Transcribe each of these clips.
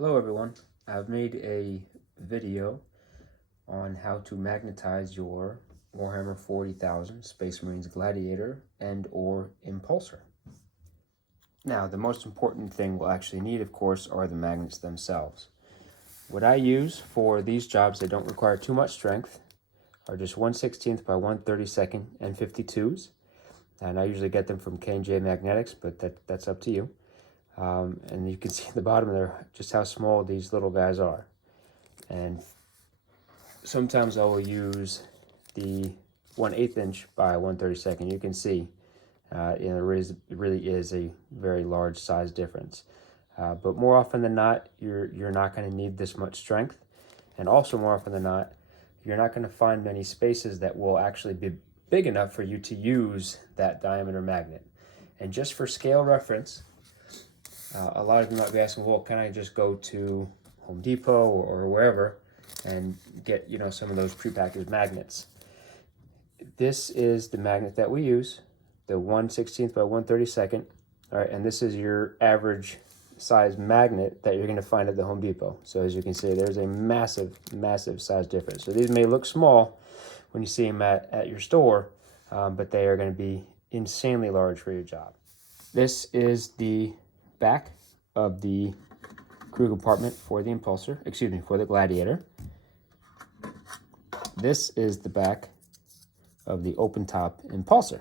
Hello everyone, I've made a video on how to magnetize your Warhammer 40,000 Space Marine Gladiator and or Impulsor. Now the most important thing we'll actually need, of course, are the magnets themselves. What I use for these jobs that don't require too much strength are just 1/16 by 1/32 N52s, and I usually get them from K&J Magnetics, but that's up to you. And you can see at the bottom there just how small these little guys are. And sometimes I will use the 1/8 inch by 1/32. You can see it really is a very large size difference. But more often than not, you're not going to need this much strength. And also more often than not, you're not going to find many spaces that will actually be big enough for you to use that diameter magnet. And just for scale reference, a lot of you might be asking, well, can I just go to Home Depot or wherever and get, some of those prepackaged magnets? This is the magnet that we use, the 1/16 by 1/32. All right, and this is your average size magnet that you're going to find at the Home Depot. So as you can see, there's a massive, massive size difference. So these may look small when you see them at your store, but they are going to be insanely large for your job. This is the back of the crew compartment for the Impulsor, for the Gladiator. This is the back of the open top Impulsor,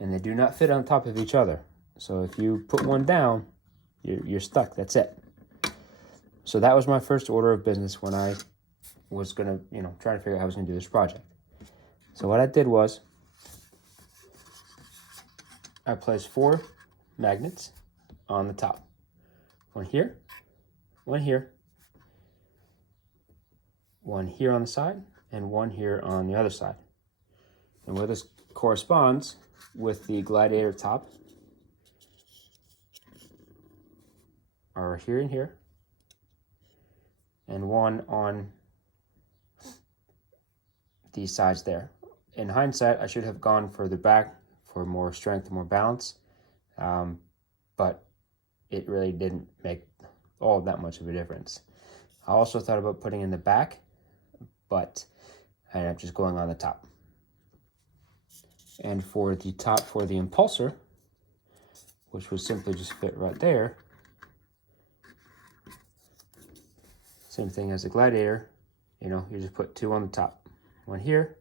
and they do not fit on top of each other. So if you put one down, you're stuck. That's it. So that was my first order of business when I was gonna, try to figure out how I was gonna do this project. So what I did was I placed 4 magnets on the top. One here, one here, one here on the side, and one here on the other side. And where this corresponds with the Gladiator top are here and here, and one on these sides there. In hindsight, I should have gone further back for more strength and more balance, but it really didn't make all that much of a difference. I also thought about putting in the back, but I ended up just going on the top. And for the top for the Impulsor, which would simply just fit right there, same thing as the Gladiator, you just put 2 on the top. One here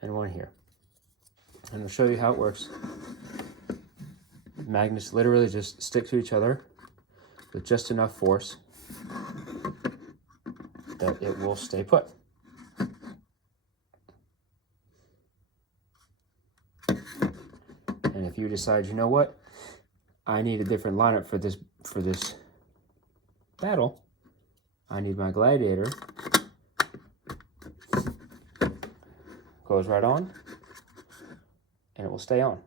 and one here. And I'll show you how it works. Magnets literally just stick to each other with just enough force that it will stay put. And if you decide, you know what, I need a different lineup for this battle, I need my Gladiator, goes right on, and it will stay on.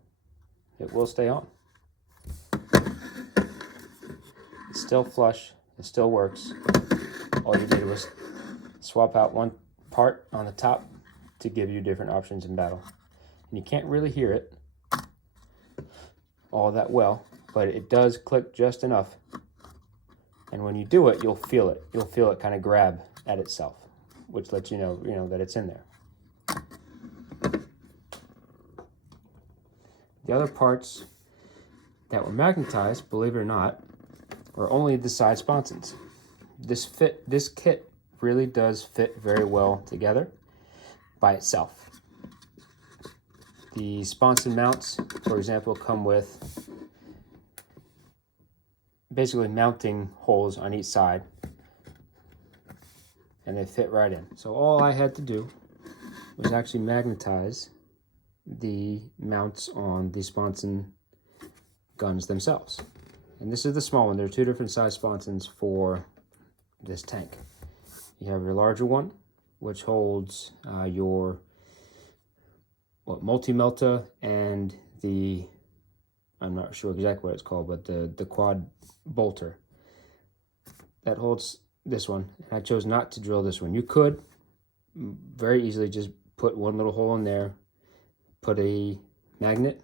It will stay on. It's still flush, it still works. All you did was swap out one part on the top to give you different options in battle. And you can't really hear it all that well, but it does click just enough. And when you do it, you'll feel it. You'll feel it kind of grab at itself, which lets you know that it's in there. The other parts that were magnetized, believe it or not, were only the side sponsons. This kit really does fit very well together by itself. The sponson mounts, for example, come with basically mounting holes on each side, and they fit right in. So all I had to do was actually magnetize the mounts on the sponson guns themselves. And this is the small one. There are 2 different size sponsons for this tank. You have your larger one, which holds your multi-melta and the, I'm not sure exactly what it's called, but the quad bolter. That holds this one. And I chose not to drill this one. You could very easily just put one little hole in there, put a magnet,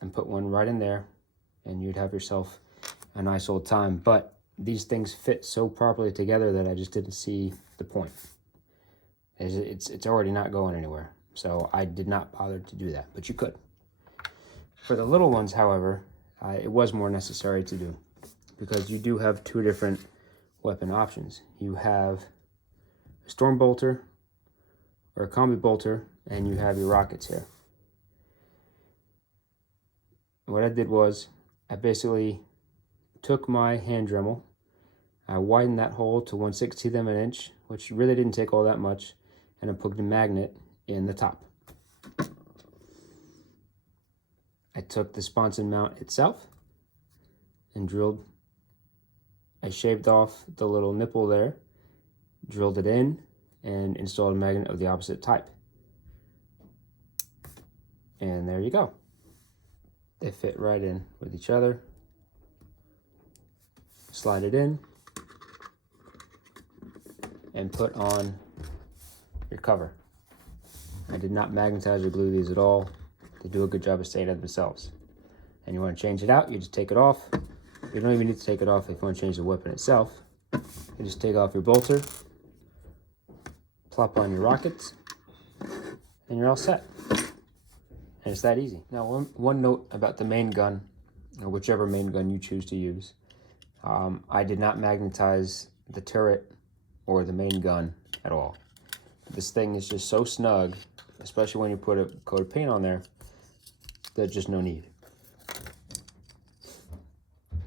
and put one right in there, and you'd have yourself a nice old time, but these things fit so properly together that I just didn't see the point. It's already not going anywhere, so I did not bother to do that, but you could. For the little ones, however, it was more necessary to do, because you do have two different weapon options. You have a storm bolter or a combi bolter, and you have your rockets here. What I did was I basically took my hand Dremel, I widened that hole to 1/16 of an inch, which really didn't take all that much, and I put the magnet in the top. I took the sponson mount itself and I shaved off the little nipple there, drilled it in, and installed a magnet of the opposite type. And there you go. They fit right in with each other. Slide it in and put on your cover. I did not magnetize or glue these at all. They do a good job of staying at themselves. And you want to change it out, you just take it off. You don't even need to take it off if you want to change the weapon itself. You just take off your bolter, plop on your rockets, and you're all set. And it's that easy. Now, one note about the main gun, or whichever main gun you choose to use. I did not magnetize the turret or the main gun at all. This thing is just so snug, especially when you put a coat of paint on there, there's just no need.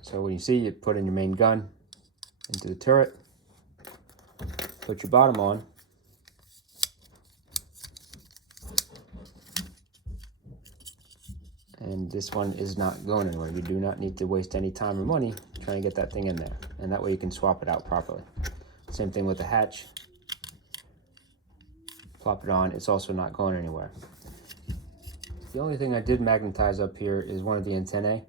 So when you see, you put in your main gun into the turret, put your bottom on, and this one is not going anywhere. You do not need to waste any time or money trying to get that thing in there, and that way you can swap it out properly. Same thing with the hatch. Plop it on, it's also not going anywhere. The only thing I did magnetize up here is one of the antennae,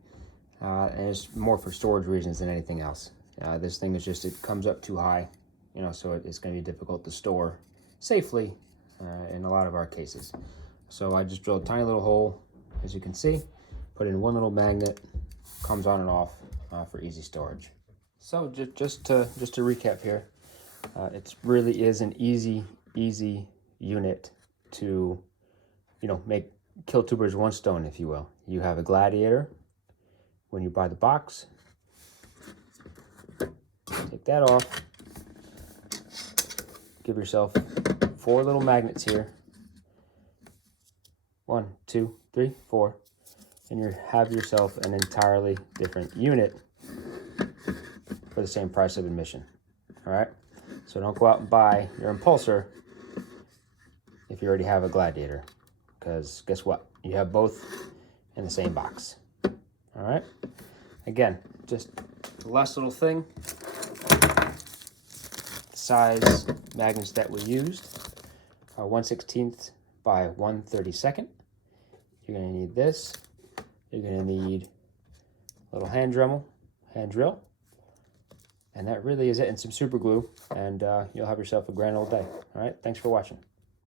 and it's more for storage reasons than anything else. This thing is just, it comes up too high, you know, so it's going to be difficult to store safely in a lot of our cases. So I just drilled a tiny little hole, as you can see, put in one little magnet, comes on and off for easy storage. So just to recap here, it really is an easy unit to, you know, kill two birds with one stone, if you will. You have a Gladiator when you buy the box. Take that off. Give yourself 4 little magnets here. 1, 2, 3, 4. And you have yourself an entirely different unit for the same price of admission. All right? So don't go out and buy your Impulsor if you already have a Gladiator, because guess what? You have both in the same box. All right? Again, just the last little thing. Size magnets that we used are 1/16 by 1/32. You're going to need this. You're going to need a little hand drill, and that really is it, and some super glue, and you'll have yourself a grand old day. All right, thanks for watching.